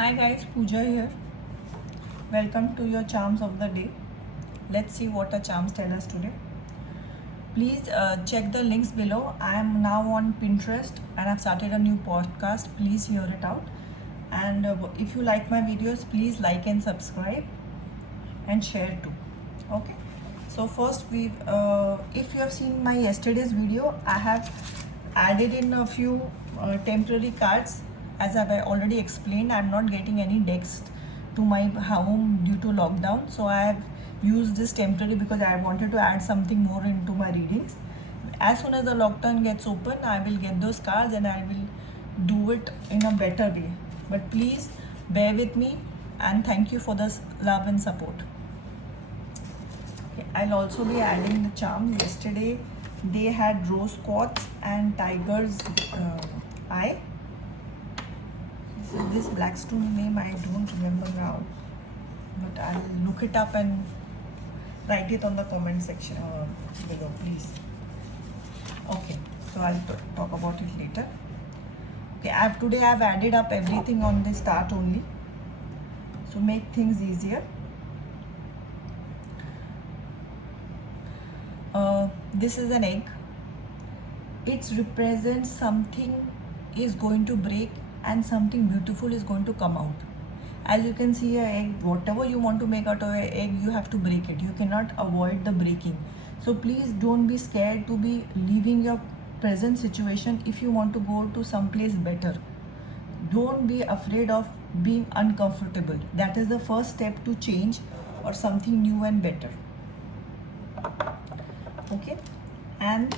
Hi guys, Pooja here. Welcome to your charms of the day. Let's see what our charms tell us today. Please check the links below. I am now on Pinterest and I've started a new podcast. Please hear it out. And if you like my videos, please like and subscribe and share too. Okay. So first, if you have seen my yesterday's video, I have added in a few temporary cards. As I've already explained, I'm not getting any decks to my home due to lockdown, so I have used this temporary because I wanted to add something more into my readings. As soon as the lockdown gets open, I will get those cards and I will do it in a better way. But please bear with me and thank you for this love and support. Okay, I'll also be adding the charm. Yesterday they had rose quartz and tiger's eye. This Blackstone name I don't remember now, but I'll look it up and write it on the comment section below, please. Okay, so I'll talk about it later. Okay, today I've added up everything on the start only, so make things easier. This is an egg. It represents something is going to break and something beautiful is going to come out. As you can see, an egg, whatever you want to make out of an egg, you have to break it. You cannot avoid the breaking. So please don't be scared to be leaving your present situation if you want to go to someplace better. Don't be afraid of being uncomfortable. That is the first step to change or something new and better. Okay, and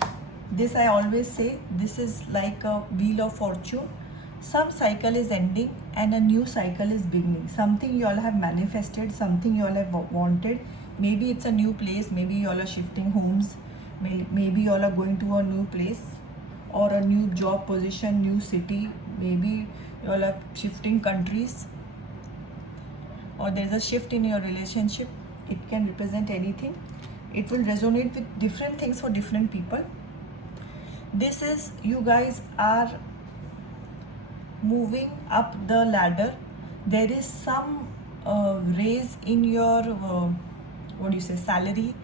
this I always say, this is like a wheel of fortune. Some cycle is ending and a new cycle is beginning. Something you all have manifested, something you all have wanted. Maybe it's a new place, maybe you all are shifting homes, maybe you all are going to a new place or a new job position, new city, maybe you all are shifting countries, or there's a shift in your relationship. It can represent anything. It will resonate with different things for different people. This is, you guys are moving up the ladder. There is some raise in your salary,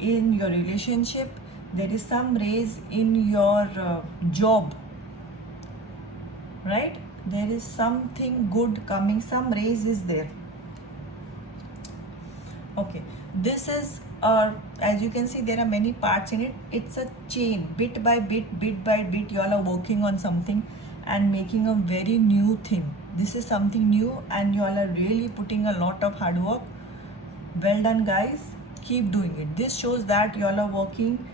in your relationship. There is some raise in your job, right? There is something good coming, some raise is there. Okay, this is as you can see, there are many parts in it. It's a chain, bit by bit you all are working on something and making a very new thing. This is something new and you all are really putting a lot of hard work. Well done guys, keep doing it. This shows that you all are working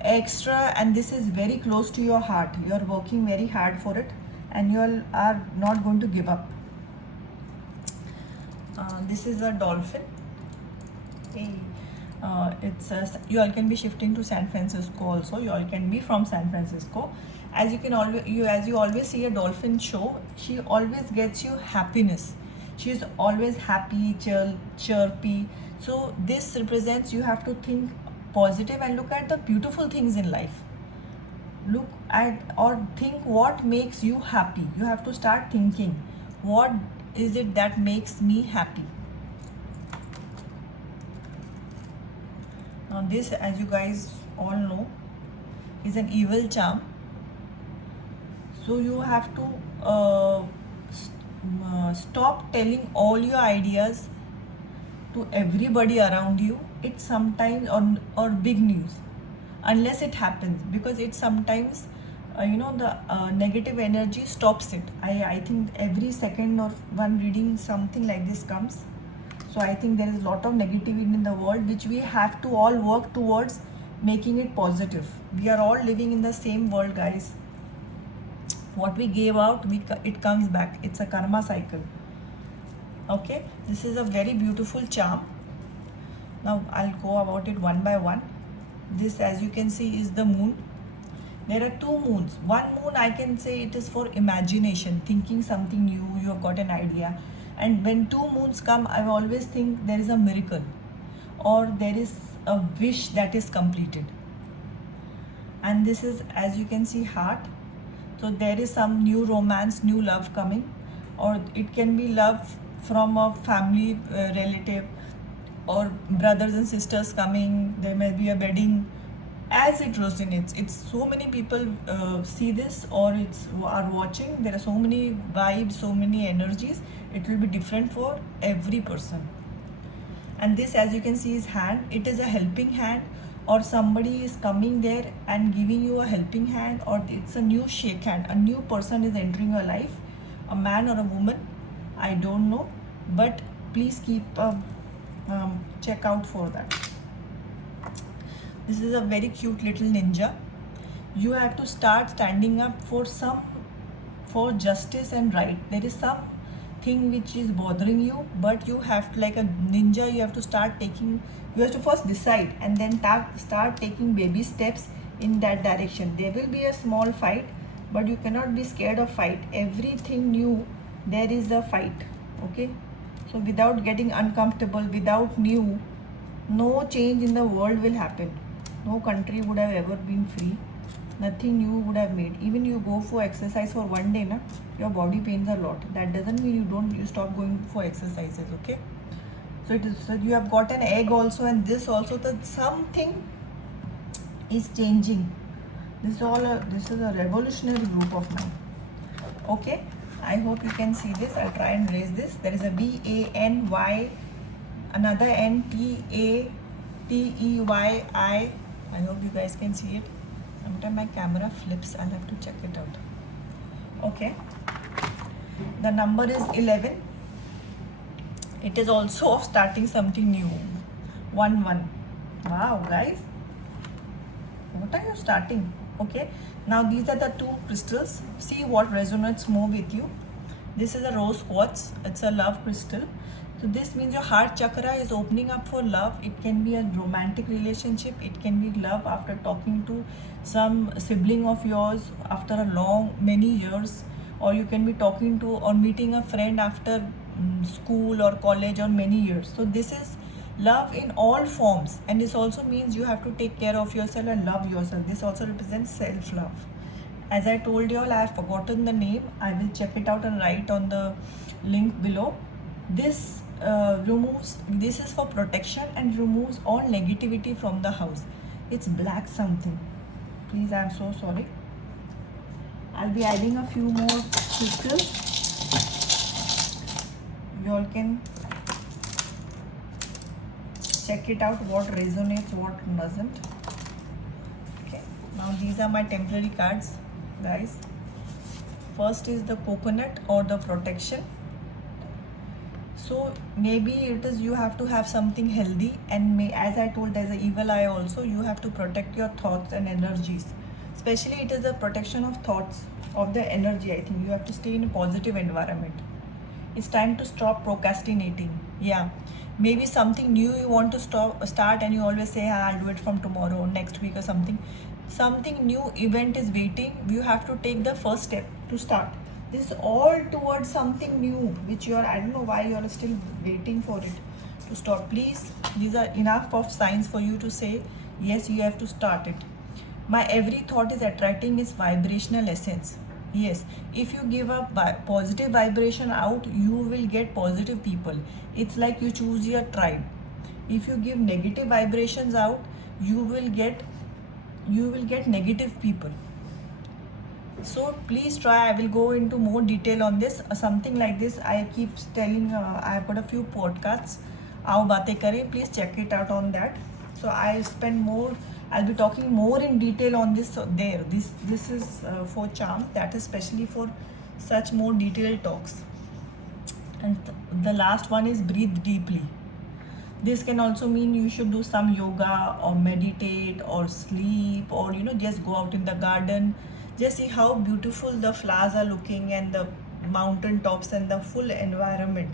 extra and this is very close to your heart. You are working very hard for it and you all are not going to give up. This is a dolphin. Hey. You all can be shifting to San Francisco also. You all can be from San Francisco. As you always see a dolphin show, she always gets you happiness. She is always happy, chirpy. So this represents you have to think positive and look at the beautiful things in life. Look at or think what makes you happy. You have to start thinking, what is it that makes me happy? This, as you guys all know, is an evil charm. So you have to stop telling all your ideas to everybody around you. It's sometimes or big news, unless it happens, because it's sometimes the negative energy stops it. I think every second or one reading something like this comes. So I think there is a lot of negativity in the world which we have to all work towards making it positive. We are all living in the same world, guys. What we gave out, it comes back. It's a karma cycle. Okay, this is a very beautiful charm. Now I'll go about it one by one. This, as you can see, is the moon. There are two moons. One moon, I can say it is for imagination, thinking something new. You have got an idea. And when two moons come, I always think there is a miracle or there is a wish that is completed. And this is, as you can see, heart. So there is some new romance, new love coming, or it can be love from a family relative, or brothers and sisters coming. There may be a wedding. As it resonates, it's so many people see this, or it's are watching. There are so many vibes, so many energies. It will be different for every person. And this, as you can see, is hand. It is a helping hand, or somebody is coming there and giving you a helping hand, or it's a new shake hand. A new person is entering your life, a man or a woman, I don't know, but please keep check out for that. This is a very cute little ninja. You have to start standing up for justice and right. There is something which is bothering you, but you have to, like a ninja, you have to you have to first decide, and then start taking baby steps in that direction. There will be a small fight, but you cannot be scared of fight. Everything new, there is a fight. Okay, so without getting uncomfortable, without new, no change in the world will happen. No country would have ever been free. Nothing new would have made. Even you go for exercise for one day, na, your body pains a lot. That doesn't mean you stop going for exercises. Okay, so it is, so you have got an egg also, and this also, that something is changing. This is a revolutionary group of mine. Okay, I hope you can see this. I'll try and raise this. There is a BANY, another NPATEYI. I hope you guys can see it. Sometimes my camera flips. I'll have to check it out. Okay. The number is 11. It is also of starting something new. 1-1. Wow, guys. What are you starting? Okay. Now these are the two crystals. See what resonates more with you. This is a rose quartz. It's a love crystal. So this means your heart chakra is opening up for love. It can be a romantic relationship. It can be love after talking to some sibling of yours after many years, or you can be talking to or meeting a friend after school or college or many years. So this is love in all forms, and this also means you have to take care of yourself and love yourself. This also represents self-love. As I told you all, I have forgotten the name. I will check it out and write on the link below. This this is for protection and removes all negativity from the house. It's black something. Please, I'm so sorry. I'll be adding a few more crystals. You all can check it out, what resonates, what doesn't. Okay, now these are my temporary cards, guys. First is the coconut, or the protection. So maybe it is you have to have something healthy, and as I told, there's an evil eye also. You have to protect your thoughts and energies. Especially it is the protection of thoughts, of the energy. I think you have to stay in a positive environment. It's time to stop procrastinating. Yeah, maybe something new you want to start, and you always say, I'll do it from tomorrow, next week, or something. Something new event is waiting. You have to take the first step to start. This is all towards something new, which you are, I don't know why you are still waiting for it to start. Please, these are enough of signs for you to say, yes, you have to start it. My every thought is attracting its vibrational essence. Yes, if you give a positive vibration out, you will get positive people. It's like you choose your tribe. If you give negative vibrations out, you will get negative people. So please try. I will go into more detail on this. Something like this, I keep telling, I have got a few podcasts. Aao Baatein Kare. Please check it out on that. So I'll be talking more in detail on this there. This is for charms. That is specially for such more detailed talks. And the last one is breathe deeply. This can also mean you should do some yoga, or meditate, or sleep, or just go out in the garden. Just see how beautiful the flowers are looking, and the mountain tops, and the full environment.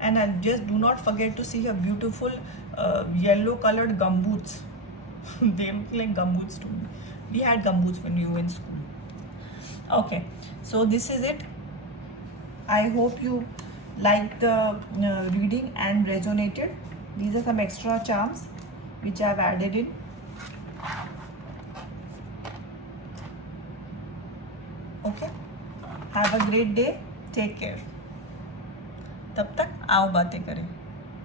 And just do not forget to see a beautiful yellow colored gumboots. They look like gumboots to me. We had gumboots when we were in school. Okay, so this is it. I hope you liked the reading and resonated. These are some extra charms which I've added in. Okay, have a great day. Take care. तब तक आओ बातें करें.